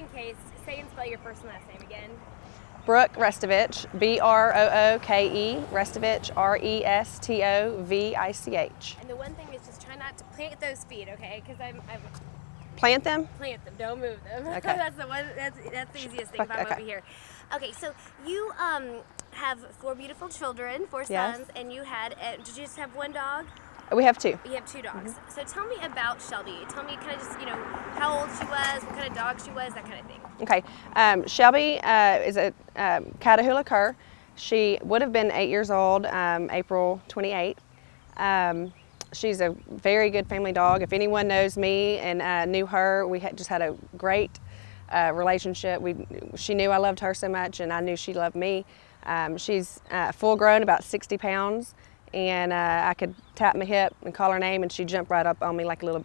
in case, say and spell your first and last name again. Brooke Restovich, B-R-O-O-K-E, Restovich, R-E-S-T-O-V-I-C-H. And the one thing is just try not to plant those feet, okay? Because I'm Plant them? Plant them, don't move them. Okay. That's the one. That's the easiest thing if I'm over here. Okay, so you have 4 beautiful children, 4 sons, Yes. And you had. Did you just have 1 dog? We have 2. You have 2 dogs. So tell me about Shelby. Tell me kind of just how old she was, what kind of dog she was, that kind of thing. Okay, Shelby is a Catahoula cur. She would have been 8 years old, April 28th. She's a very good family dog. If anyone knows me and knew her, we just had a great relationship. She knew I loved her so much, and I knew she loved me. She's full grown, about 60 pounds, and I could tap my hip and call her name, and she'd jump right up on me like a little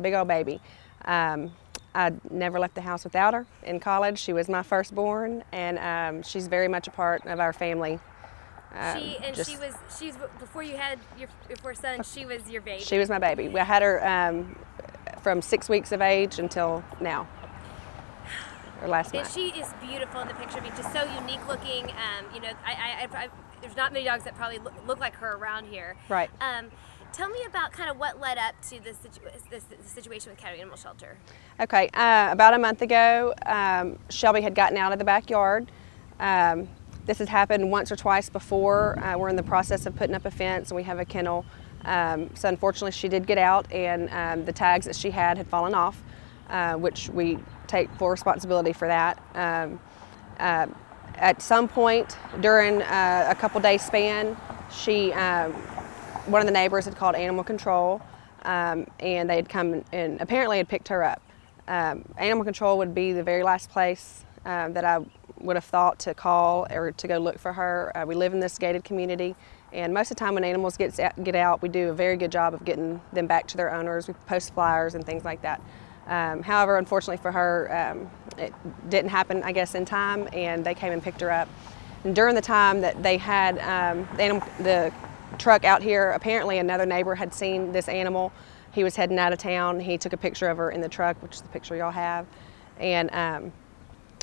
big old baby. I never left the house without her. In college, she was my firstborn, and she's very much a part of our family. She's before you had your 4 sons, she was your baby. She was my baby. I had her from 6 weeks of age until now, or last month. And she is beautiful in the picture. I mean, just so unique looking. There's not many dogs that probably look like her around here. Right. Tell me about kind of what led up to this situation with Wkd Animal Shelter. Okay, about a month ago, Shelby had gotten out of the backyard. This has happened once or twice before. We're in the process of putting up a fence, and we have a kennel. So unfortunately, she did get out, and the tags that she had fallen off, which we take full responsibility for that. At some point during a couple-day span, one of the neighbors had called animal control, and they had come and apparently had picked her up. Animal control would be the very last place that I would have thought to call or to go look for her. We live in this gated community, and most of the time when animals get out, we do a very good job of getting them back to their owners. We post flyers and things like that. However, unfortunately for her, it didn't happen, I guess, in time, and they came and picked her up. And during the time that they had the truck out here, apparently another neighbor had seen this animal. He was heading out of town. He took a picture of her in the truck, which is the picture y'all have, and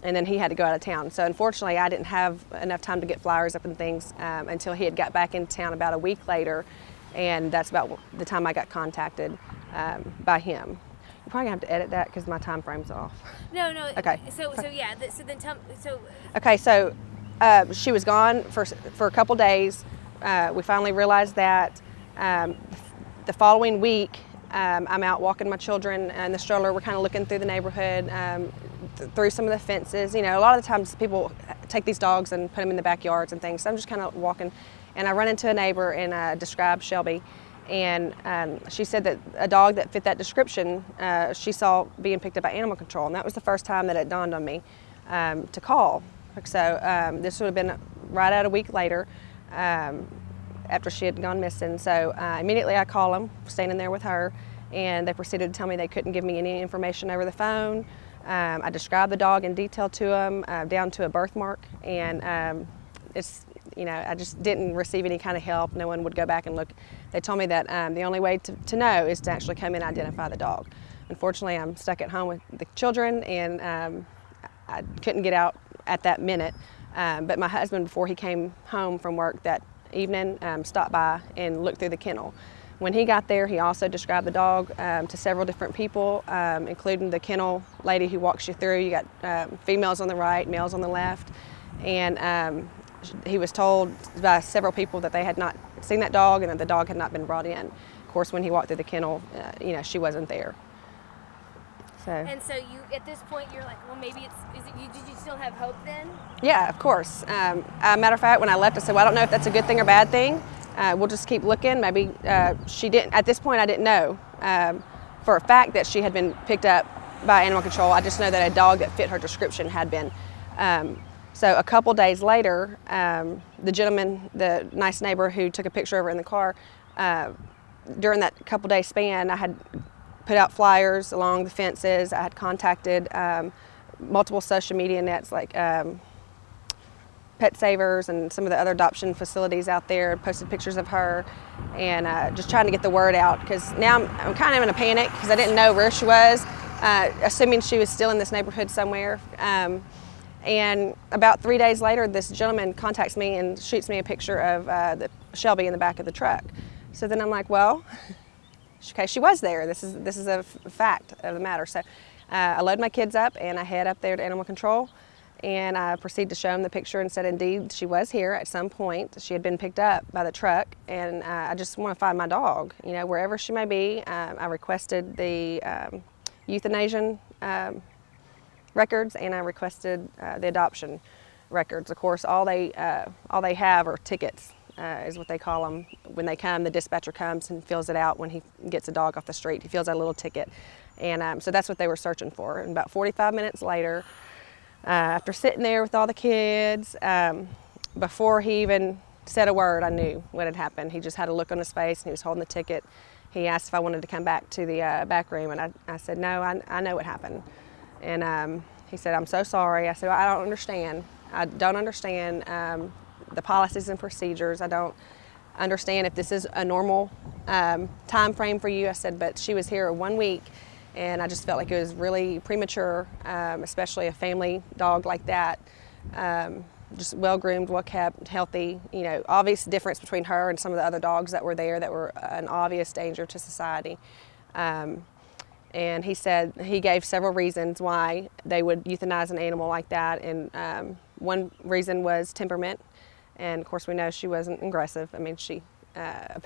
then he had to go out of town. So unfortunately, I didn't have enough time to get flyers up and things until he had got back into town about a week later, and that's about the time I got contacted by him. You're probably gonna have to edit that because my time frame's off. No. Okay. Okay, so she was gone for a couple days. We finally realized that. The following week, I'm out walking my children in the stroller. We're kind of looking through the neighborhood, through some of the fences. You know, a lot of the times people take these dogs and put them in the backyards and things. So I'm just kind of walking, and I run into a neighbor and describe Shelby. And she said that a dog that fit that description, she saw being picked up by animal control. And that was the first time that it dawned on me to call. So this would have been right out a week later after she had gone missing. So immediately I call them, standing there with her, and they proceeded to tell me they couldn't give me any information over the phone. I described the dog in detail to them, down to a birthmark, and I just didn't receive any kind of help. No one would go back and look. They told me that the only way to know is to actually come in and identify the dog. Unfortunately, I'm stuck at home with the children, and I couldn't get out at that minute. But my husband, before he came home from work that evening, stopped by and looked through the kennel. When he got there, he also described the dog to several different people, including the kennel lady who walks you through. You got females on the right, males on the left, and he was told by several people that they had not seen that dog and that the dog had not been brought in. Of course, when he walked through the kennel, she wasn't there. So. And so you, at this point, you're like, well, maybe did you still have hope then? Yeah, of course. Matter of fact, when I left, I said, well, I don't know if that's a good thing or bad thing. We'll just keep looking. Maybe she didn't, at this point, I didn't know for a fact that she had been picked up by animal control. I just know that a dog that fit her description had been. So a couple days later, the gentleman, the nice neighbor who took a picture of her in the car, during that couple day span, I had put out flyers along the fences. I had contacted multiple social media nets like Pet Savers and some of the other adoption facilities out there, posted pictures of her, and just trying to get the word out, because now I'm kind of in a panic because I didn't know where she was. assuming she was still in this neighborhood somewhere. And about 3 days later, this gentleman contacts me and shoots me a picture of Shelby in the back of the truck. So then I'm like, well, okay, she was there. This is a fact of the matter. So I load my kids up and I head up there to animal control, and I proceed to show them the picture and said, indeed, she was here at some point. She had been picked up by the truck, and I just want to find my dog, you know, wherever she may be. I requested the euthanasia records, and I requested the adoption records. Of course, all they have are tickets, is what they call them. When they come, the dispatcher comes and fills it out when he gets a dog off the street. He fills out a little ticket, and so that's what they were searching for. And about 45 minutes later, after sitting there with all the kids, before he even said a word, I knew what had happened. He just had a look on his face, and he was holding the ticket. He asked if I wanted to come back to the back room, and I said, no, I know what happened. And he said, I'm so sorry. I said, well, I don't understand. I don't understand the policies and procedures. I don't understand if this is a normal time frame for you. I said, but she was here 1 week, and I just felt like it was really premature, especially a family dog like that. Just well-groomed, well-kept, healthy. You know, obvious difference between her and some of the other dogs that were there that were an obvious danger to society. And he said he gave several reasons why they would euthanize an animal like that, and one reason was temperament, and of course we know she wasn't aggressive. I mean, she,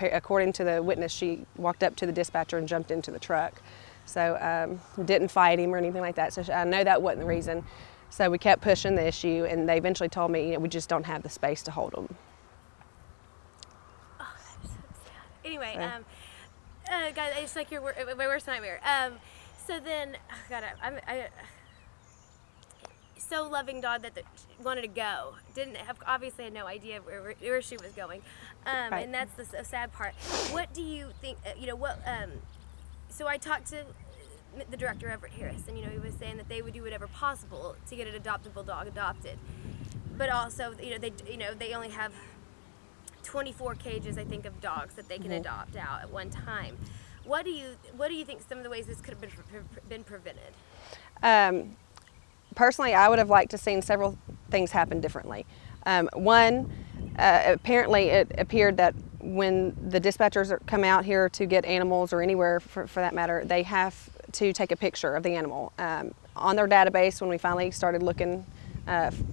according to the witness, she walked up to the dispatcher and jumped into the truck, so didn't fight him or anything like that. So I know that wasn't the reason. So we kept pushing the issue, and they eventually told me, you know, we just don't have the space to hold them. Oh, that's so sad. Anyway. So. God, it's like my worst nightmare. So then, oh God, I so loving dog that wanted to go. Obviously had no idea where she was going, Right. and that's the sad part. What do you think? You know what? So I talked to the director Everett Harris, and you know he was saying that they would do whatever possible to get an adoptable dog adopted, but also you know they only have 24 cages, I think, of dogs that they can adopt out at one time. What do you think some of the ways this could have been prevented? Personally, I would have liked to seen several things happen differently. One, apparently it appeared that when the dispatchers come out here to get animals, or anywhere for that matter, they have to take a picture of the animal. On their database, when we finally started looking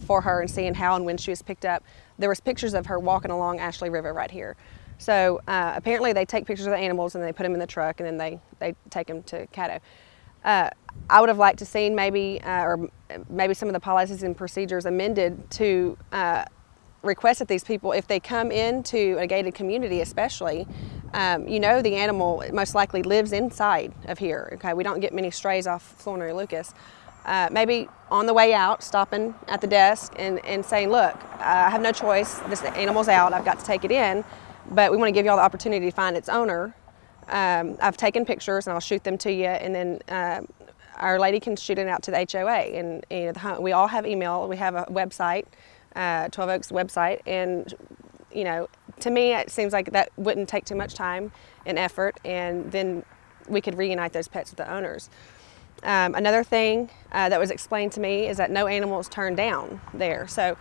for her and seeing how and when she was picked up, there was pictures of her walking along Ashley River right here. So apparently they take pictures of the animals and they put them in the truck, and then they take them to Caddo. I would have liked to seen maybe some of the policies and procedures amended to request that these people, if they come into a gated community especially, you know the animal most likely lives inside of here. Okay, we don't get many strays off Flournoy Lucas. Maybe on the way out, stopping at the desk and saying, look, I have no choice, this animal's out, I've got to take it in, but we want to give you all the opportunity to find its owner. I've taken pictures and I'll shoot them to you, and then our lady can shoot it out to the HOA. And you know, we all have email, we have a website, 12 Oaks website, and you know, to me it seems like that wouldn't take too much time and effort, and then we could reunite those pets with the owners. Another thing that was explained to me is that no animal is turned down there. So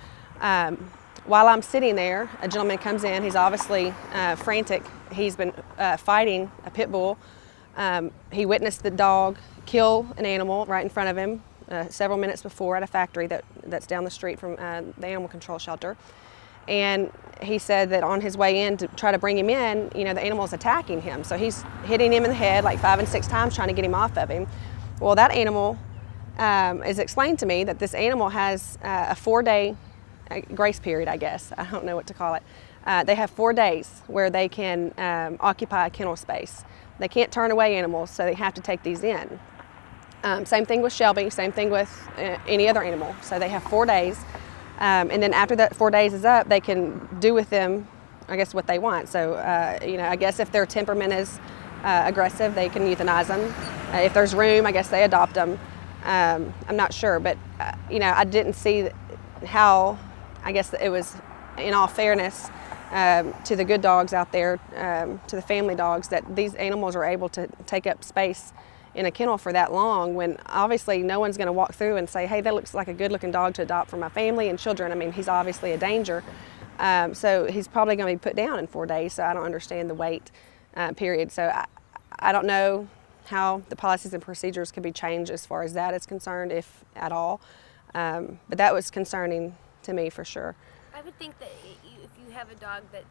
while I'm sitting there, a gentleman comes in. He's obviously frantic. He's been fighting a pit bull. He witnessed the dog kill an animal right in front of him several minutes before at a factory that's down the street from the animal control shelter. And he said that on his way in to try to bring him in, you know, the animal's attacking him. So he's hitting him in the head like 5 and 6 times trying to get him off of him. Well, that animal is explained to me that this animal has a 4-day grace period, I guess. I don't know what to call it. They have 4 days where they can occupy a kennel space. They can't turn away animals, so they have to take these in. Same thing with Shelby, same thing with any other animal. So they have 4 days, and then after that 4 days is up, they can do with them, I guess, what they want. So, you know, I guess if their temperament is aggressive, they can euthanize them. If there's room, I guess they adopt them. I'm not sure, but you know, I didn't see how, I guess it was, in all fairness, to the good dogs out there, to the family dogs, that these animals are able to take up space in a kennel for that long when obviously no one's going to walk through and say, hey, that looks like a good looking dog to adopt for my family and children. I mean, he's obviously a danger. So he's probably going to be put down in 4 days. So I don't understand the wait period. So I don't know how the policies and procedures could be changed as far as that is concerned, if at all. But that was concerning to me for sure. I would think that if you have a dog that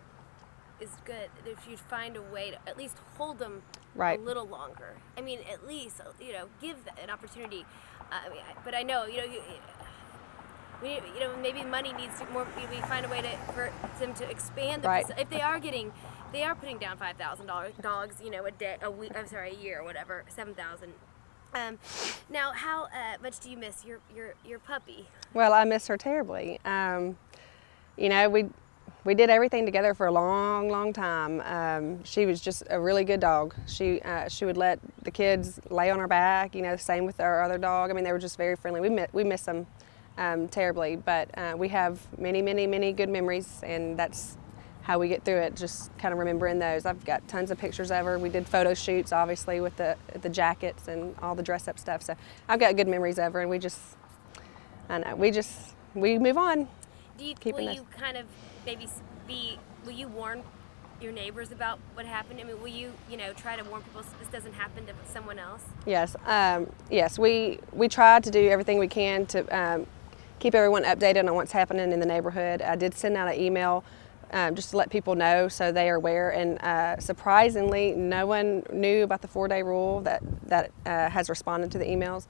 is good, if you'd find a way to at least hold them Right. a little longer. I mean, at least, you know, give an opportunity. But I know, you know, maybe money needs to more. We find a way for them to expand the. Right. If they are putting down $5,000 dogs, you know, a week. I'm sorry, a year or whatever, 7,000. Now, how much do you miss your puppy? Well, I miss her terribly. You know, we did everything together for a long, long time. She was just a really good dog. She would let the kids lay on her back. You know, same with our other dog. I mean, they were just very friendly. We miss them terribly, but we have many, many, many good memories, and that's how we get through it. Just kind of remembering those. I've got tons of pictures of her. We did photo shoots, obviously, with the jackets and all the dress-up stuff. So I've got good memories of her, and we move on. Will you kind of maybe will you warn your neighbors about what happened? I mean, will you try to warn people so this doesn't happen to someone else? Yes, yes. We try to do everything we can to keep everyone updated on what's happening in the neighborhood. I did send out an email just to let people know so they are aware. And surprisingly, no one knew about the 4-day rule that has responded to the emails.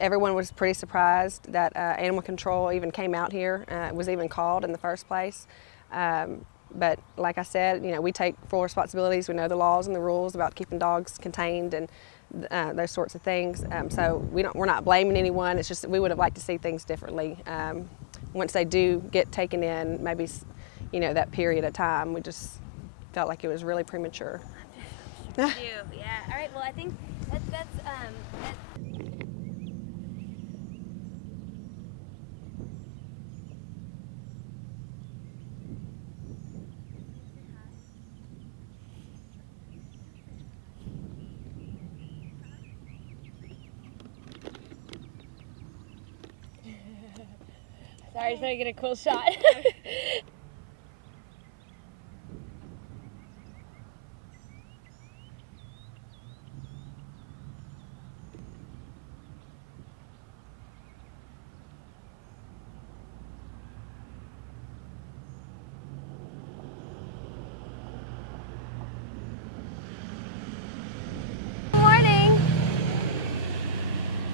Everyone was pretty surprised that animal control even came out here, was even called in the first place. But like I said, you know, we take full responsibilities. We know the laws and the rules about keeping dogs contained and those sorts of things. So we're not blaming anyone. It's just that we would have liked to see things differently. Once they do get taken in, maybe, you know, that period of time, we just felt like it was really premature. Yeah. All right. Well, I think that's Sorry, I was trying to get a cool shot. Morning.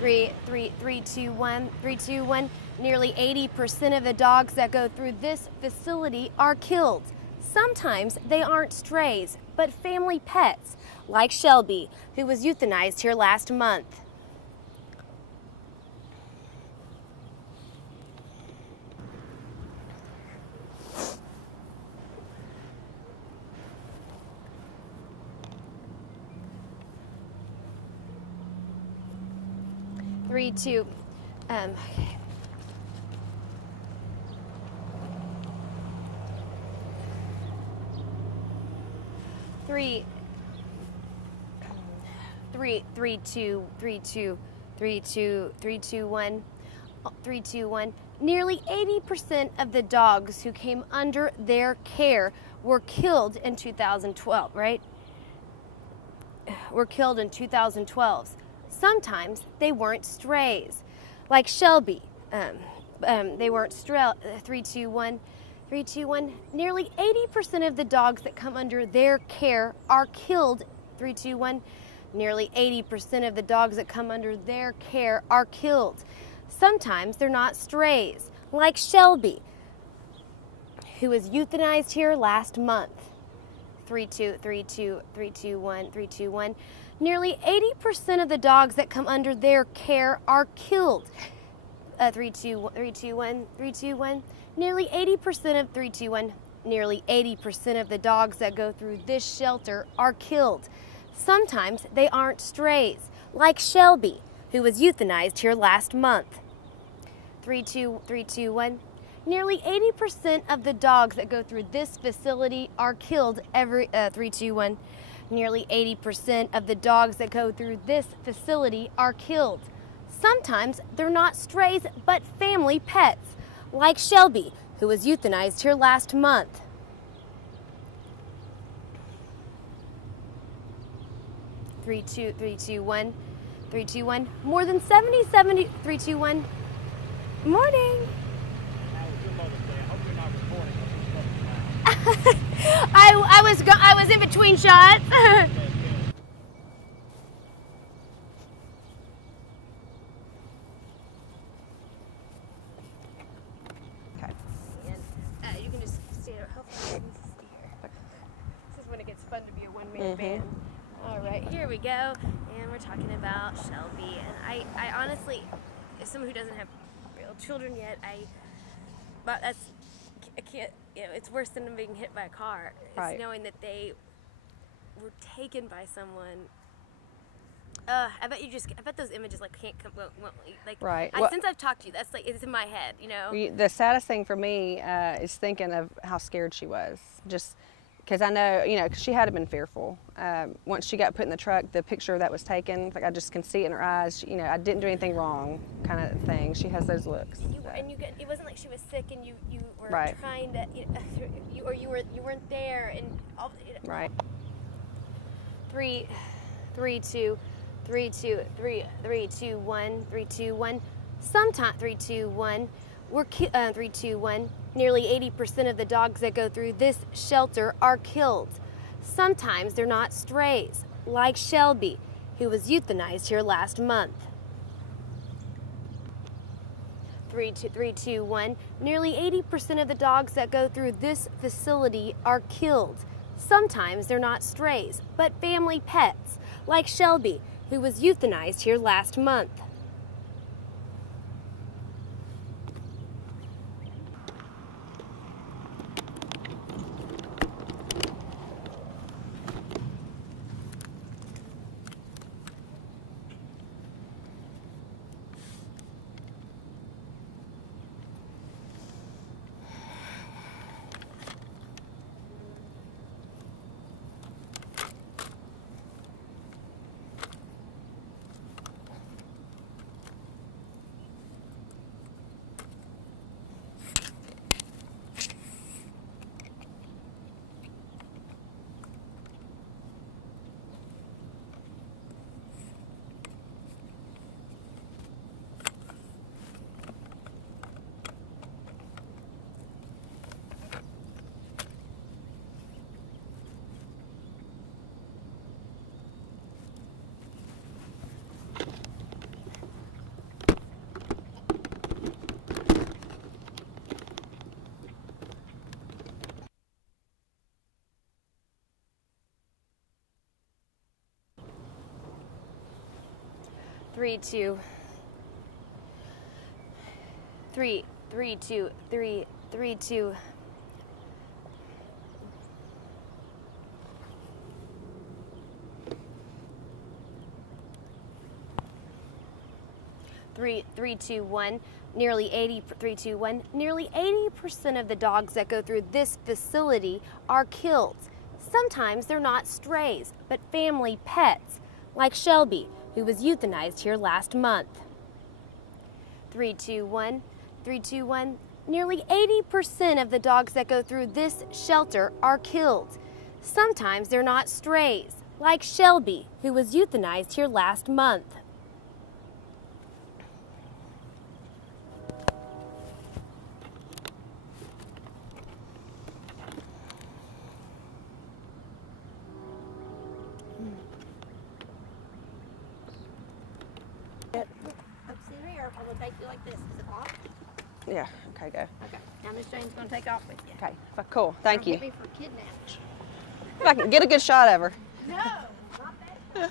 3, 2, 1, 3, 2, 1. Nearly 80% of the dogs that go through this facility are killed. Sometimes they aren't strays, but family pets, like Shelby, who was euthanized here last month. Okay. 3, 2, 1. 3, 2, 1. Nearly 80% of the dogs who came under their care were killed in 2012, right? Were killed in 2012. Sometimes they weren't strays, like Shelby. They weren't stray. 3, 2, 1. 3, 2, 1. Nearly 80% of the dogs that come under their care are killed. 3, 2, 1. Nearly 80% of the dogs that come under their care are killed. Sometimes they're not strays, like Shelby, who was euthanized here last month. 3, 2, 1, 3, 2, 1. Nearly 80% of the dogs that come under their care are killed. 3, 2, 1, 3, 2, 1. Nearly 80% of 3, 2, 1. Nearly 80% of the dogs that go through this shelter are killed. Sometimes they aren't strays, like Shelby, who was euthanized here last month. 3, 2, 1. Nearly 80% of the dogs that go through this facility are killed every 3, 2, 1. Nearly 80% of the dogs that go through this facility are killed. Sometimes they're not strays, but family pets, like Shelby, who was euthanized here last month. Three, two, one. More than 321. Morning. I was in between shots. Okay. And you can just stay there. Hopefully you can see here. This is when it gets fun to be a one-man band. All right, here we go. And we're talking about Shelby. And I honestly, as someone who doesn't have real children yet, I can't, you know, it's worse than being hit by a car. It's knowing that they were taken by someone. I bet those images like can't come, like, right. Since I've talked to you, that's like, it's in my head, you know? The saddest thing for me is thinking of how scared she was. Just because I know, you know, 'cause she had been fearful. Once she got put in the truck, the picture that was taken, like I just can see it in her eyes. You know, I didn't do anything wrong, kind of thing. She has those looks. It wasn't like she was sick and you were right. trying to, you weren't there and all. You know. Right. 3, 2, 1. Sometimes 3, 2, 1. 3, 2, 1. Nearly 80% of the dogs that go through this shelter are killed. Sometimes they're not strays, like Shelby, who was euthanized here last month. 3, 2, 1. Nearly 80% of the dogs that go through this facility are killed. Sometimes they're not strays, but family pets, like Shelby, who was euthanized here last month. Three, two. 3, 2. 3, 2. 3, 2, 1. Nearly 80% of the dogs that go through this facility are killed. Sometimes they're not strays, but family pets, like Shelby, who was euthanized here last month. 3, 2, 1. Nearly 80% of the dogs that go through this shelter are killed. Sometimes they're not strays, like Shelby, who was euthanized here last month. I will take you like this. Is it locked? Yeah. Okay, go. Okay. Now Miss Jane's going to take off with you. Okay. Cool. Thank you. Don't hit me for kidnapping. If I can get a good shot of her. No, not that.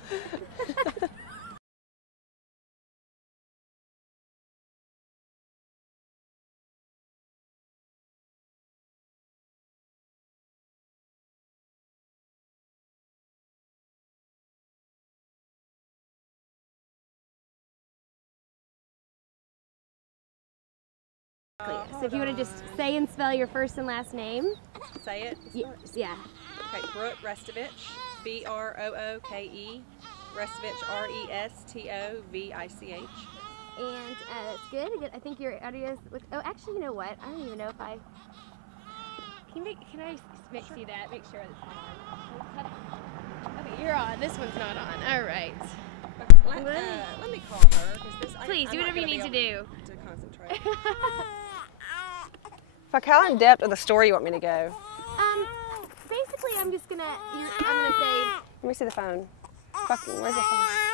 So if you want to just say and spell your first and last name. Say it. Yeah. Okay, Brooke Restovich. Brooke, Restovich, Restovich. And it's good. I think your audio is. Oh, actually, you know what? I don't even know if I. Can I see that? Make sure it's on. Okay, you're on. This one's not on. All right. Let me call her. Please do whatever you need to do. To concentrate. How in depth of the story you want me to go? Basically, I'm just gonna. I'm gonna say. Let me see the phone. Fucking, where's the phone?